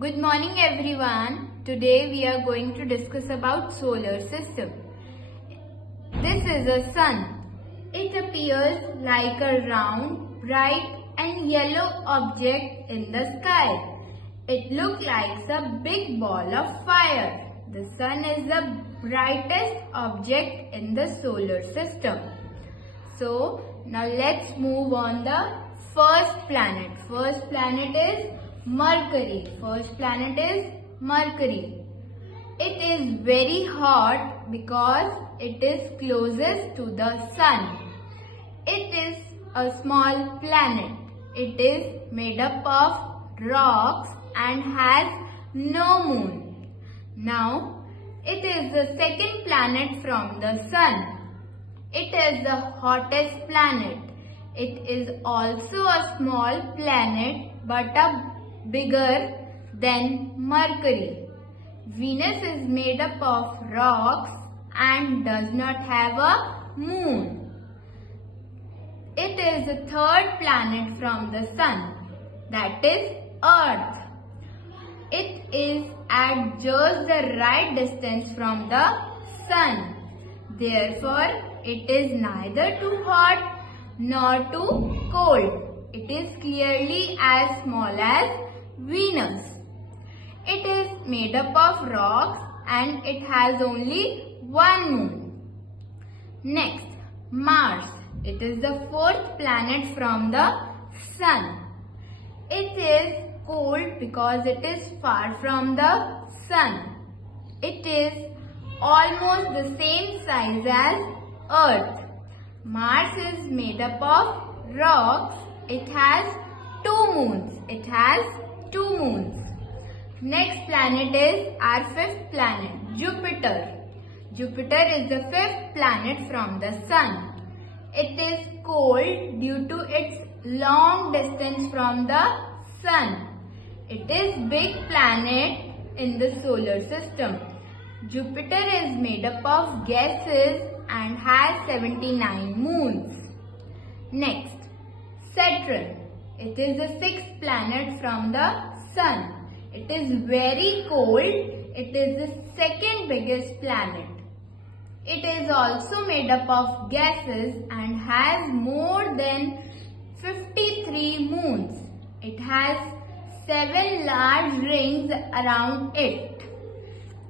Good morning everyone. Today we are going to discuss about solar system. This is a sun. It appears like a round, bright and yellow object in the sky. It looks like a big ball of fire. The sun is the brightest object in the solar system. So now let's move on the first planet. First planet is Mercury. First planet is Mercury. It is very hot because it is closest to the sun. It is a small planet. It is made up of rocks and has no moon. Now, it is the second planet from the sun. It is the hottest planet. It is also a small planet but a bigger than Mercury. Venus is made up of rocks and does not have a moon. It is the third planet from the sun, that is Earth. It is at just the right distance from the sun. Therefore, it is neither too hot nor too cold. It is clearly as small as Venus. It is made up of rocks and it has only one moon. Next, Mars. It is the fourth planet from the sun. It is cold because it is far from the sun. It is almost the same size as Earth. Mars is made up of rocks. It has two moons. Next planet is our fifth planet, Jupiter. Jupiter is the fifth planet from the sun. It is cold due to its long distance from the sun. It is big planet in the solar system. Jupiter is made up of gases and has 79 moons. Next, Saturn. It is the sixth planet from the sun. It is very cold. It is the second biggest planet. It is also made up of gases and has more than 53 moons. It has 7 large rings around it.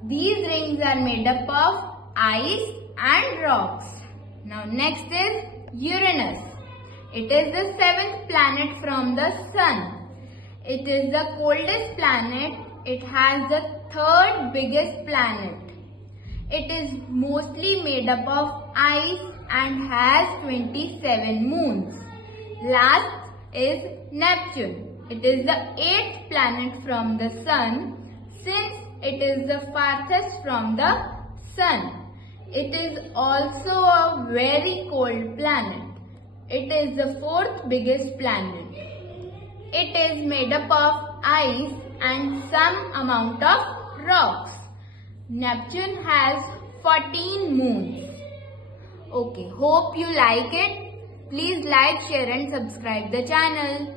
These rings are made up of ice and rocks. Now next is Uranus. It is the seventh planet from the sun. It is the coldest planet. It has the third biggest planet. It is mostly made up of ice and has 27 moons. Last is Neptune. It is the eighth planet from the sun since it is the farthest from the sun. It is also a very cold planet. It is the fourth biggest planet. It is made up of ice and some amount of rocks. Neptune has 14 moons. Okay, hope you like it. Please like, share and subscribe the channel.